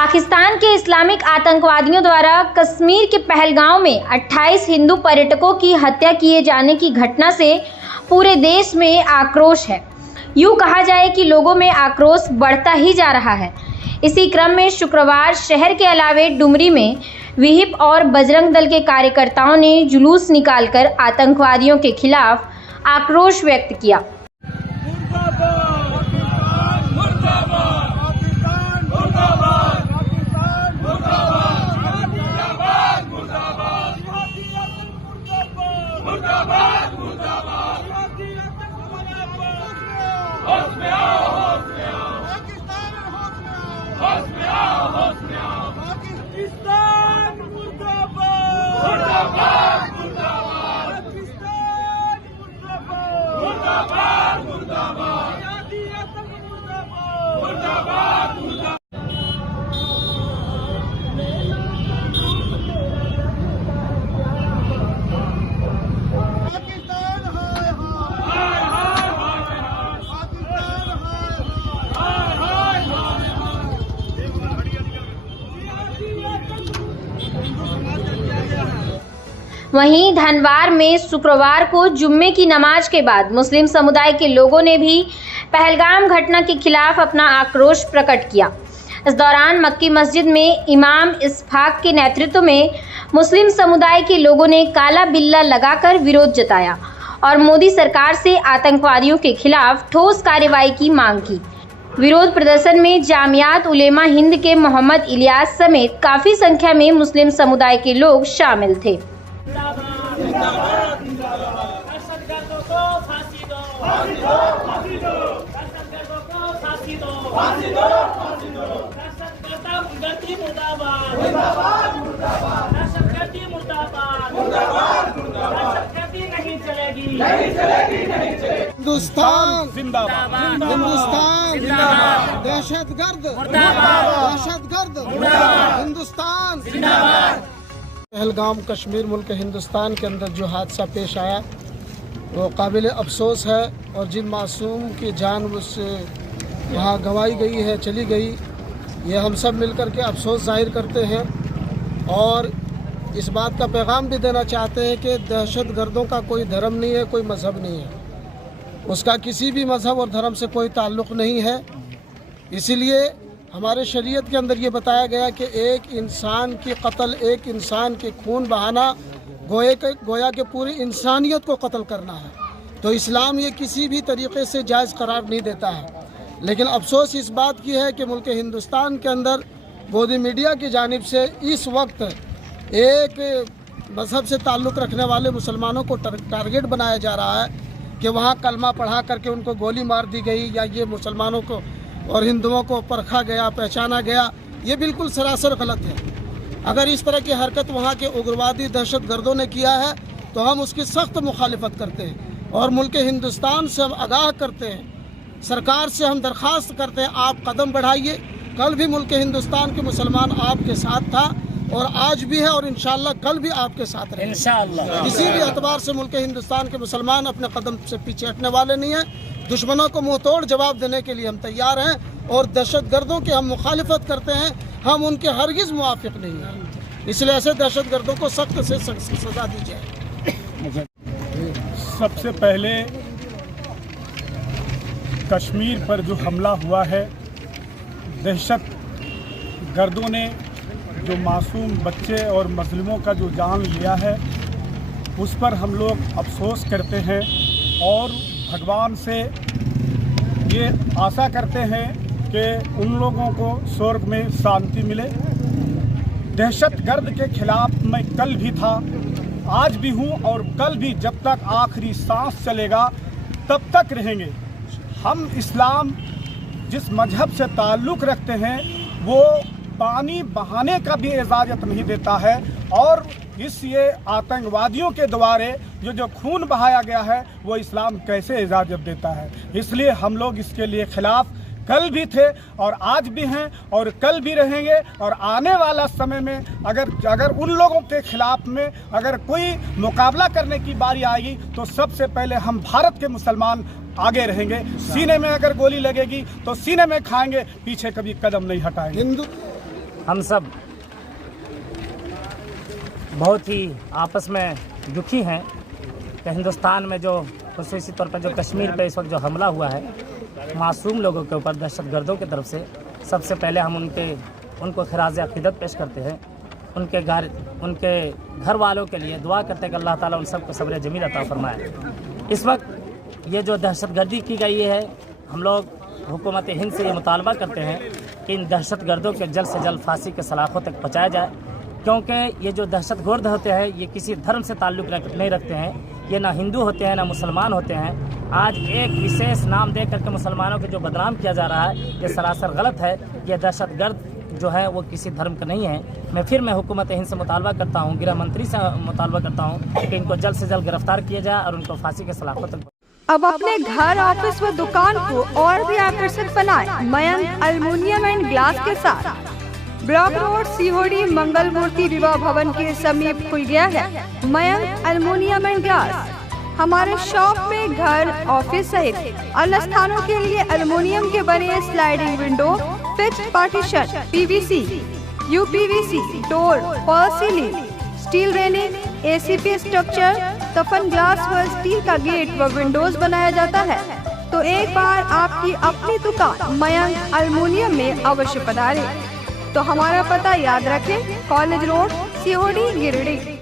पाकिस्तान के इस्लामिक आतंकवादियों द्वारा कश्मीर के पहलगाम में 28 हिंदू पर्यटकों की हत्या किए जाने की घटना से पूरे देश में आक्रोश है। यूं कहा जाए कि लोगों में आक्रोश बढ़ता ही जा रहा है। इसी क्रम में शुक्रवार शहर के अलावे डुमरी में विहिप और बजरंग दल के कार्यकर्ताओं ने जुलूस निकालकर आतंकवादियों के खिलाफ आक्रोश व्यक्त किया। वहीं धनवार में शुक्रवार को जुम्मे की नमाज के बाद मुस्लिम समुदाय के लोगों ने भी पहलगाम घटना के खिलाफ अपना आक्रोश प्रकट किया। इस दौरान मक्की मस्जिद में इमाम इस्फाक के नेतृत्व में मुस्लिम समुदाय के लोगों ने काला बिल्ला लगाकर विरोध जताया और मोदी सरकार से आतंकवादियों के खिलाफ ठोस कार्रवाई की मांग की। विरोध प्रदर्शन में जामियात उलेमा हिंद के मोहम्मद इलियास समेत काफी संख्या में मुस्लिम समुदाय के लोग शामिल थे। हिंदुस्तान जिंदाबाद, हिंदुस्तान जिंदाबाद, दहशतगर्द हिंदुस्तान जिंदाबाद। पहलगाम कश्मीर मुल्क हिंदुस्तान के अंदर जो हादसा पेश आया वो काबिल अफसोस है और जिन मासूम की जान उससे वहाँ गंवाई गई है, चली गई, ये हम सब मिलकर के अफसोस जाहिर करते हैं और इस बात का पैगाम भी देना चाहते हैं कि दहशतगर्दों का कोई धर्म नहीं है, कोई मज़हब नहीं है, उसका किसी भी मज़हब और धर्म से कोई ताल्लुक़ नहीं है। इसीलिए हमारे शरीयत के अंदर ये बताया गया कि एक इंसान की कत्ल, एक इंसान के खून बहाना गोया के पूरी इंसानियत को कत्ल करना है। तो इस्लाम ये किसी भी तरीक़े से जायज़ करार नहीं देता है। लेकिन अफसोस इस बात की है कि मुल्क हिंदुस्तान के अंदर गोदी मीडिया की जानिब से इस वक्त एक मज़हब से ताल्लुक़ रखने वाले मुसलमानों को टारगेट बनाया जा रहा है कि वहाँ कलमा पढ़ा करके उनको गोली मार दी गई या ये मुसलमानों को और हिंदुओं को परखा गया, पहचाना गया। ये बिल्कुल सरासर गलत है। अगर इस तरह की हरकत वहाँ के उग्रवादी दहशतगर्दों ने किया है तो हम उसकी सख्त मुखालिफत करते हैं और मुल्क हिंदुस्तान से हम आगाह करते हैं, सरकार से हम दरख्वास्त करते हैं आप कदम बढ़ाइए। कल भी मुल्क हिंदुस्तान के मुसलमान आपके साथ था और आज भी है और इंशाअल्लाह कल भी आपके साथ रहेंगे इंशाअल्लाह। किसी भी एतबार से मुल्क हिंदुस्तान के मुसलमान अपने कदम से पीछे हटने वाले नहीं हैं। दुश्मनों को मुँह तोड़ जवाब देने के लिए हम तैयार हैं और दहशतगर्दों की हम मुखालिफत करते हैं, हम उनके हरगिज़ मुआफिक नहीं हैं। इसलिए ऐसे दहशतगर्दों को सख्त से सख्त सज़ा दी जाए। सबसे पहले कश्मीर पर जो हमला हुआ है, दहशतगर्दों ने जो मासूम बच्चे और मुस्लिमों का जो जान लिया है, उस पर हम लोग अफसोस करते हैं और भगवान से ये आशा करते हैं कि उन लोगों को स्वर्ग में शांति मिले। दहशतगर्द के खिलाफ मैं कल भी था, आज भी हूँ और कल भी जब तक आखिरी सांस चलेगा तब तक रहेंगे। हम इस्लाम जिस मजहब से ताल्लुक़ रखते हैं वो पानी बहाने का भी इजाज़त नहीं देता है और ये आतंकवादियों के द्वारे जो खून बहाया गया है वो इस्लाम कैसे इजाज़त देता है। इसलिए हम लोग इसके लिए खिलाफ कल भी थे और आज भी हैं और कल भी रहेंगे और आने वाला समय में अगर उन लोगों के खिलाफ में अगर कोई मुकाबला करने की बारी आएगी तो सबसे पहले हम भारत के मुसलमान आगे रहेंगे। सीने में अगर गोली लगेगी तो सीने में खाएंगे, पीछे कभी कदम नहीं हटाएंगे। हम सब बहुत ही आपस में दुखी हैं कि हिंदुस्तान में जो खुसूसी तौर पर जो कश्मीर पे इस वक्त जो हमला हुआ है मासूम लोगों के ऊपर दहशतगर्दों की तरफ से, सबसे पहले हम उनको खिराज अक़ीदत पेश करते हैं। उनके घर वालों के लिए दुआ करते हैं कि अल्लाह ताला उन सबको सब्र जमील अता फरमाए। इस वक्त ये जो दहशतगर्दी की गई है, हम लोग हुकूमत हिंद से ये मुतालबा करते हैं कि इन दहशतगर्दों के जल्द से जल्द फांसी के सलाखों तक पहुँचाया जाए, क्योंकि ये जो दहशतगर्द होते हैं ये किसी धर्म से ताल्लुक़ नहीं रखते हैं। ये ना हिंदू होते हैं ना मुसलमान होते हैं। आज एक विशेष नाम दे करके मुसलमानों को जो बदनाम किया जा रहा है ये सरासर गलत है। ये दहशतगर्द जो है वो किसी धर्म का नहीं है। मैं हुकूमत हिंद से मुतालबा करता हूँ, गृह मंत्री से मुतालबा करता हूँ कि इनको जल्द से जल्द गिरफ्तार किया जाए और उनको फांसी के सलाखों तक। अब अपने घर, ऑफिस व दुकान को और भी आकर्षक बनाएं मयंक एल्युमिनियम एंड ग्लास के साथ। ब्लॉक रोड, सीहोड़ी, मंगल मूर्ति विवाह भवन के समीप खुल गया है मयंक एल्युमिनियम एंड ग्लास। हमारे शॉप में घर, ऑफिस सहित अन्य स्थानों के लिए एल्युमिनियम के बने sliding window, fixed partition, PVC, UPVC, door, fall ceiling, steel railing, ACP structure, तफन ग्लास व स्टील का गेट व विंडोज बनाया जाता है। तो एक बार आपकी अपनी दुकान मयंक एल्युमिनियम में अवश्य पधारें। तो हमारा पता याद रखें, कॉलेज रोड, सीहोड़ी, गिरिडीह।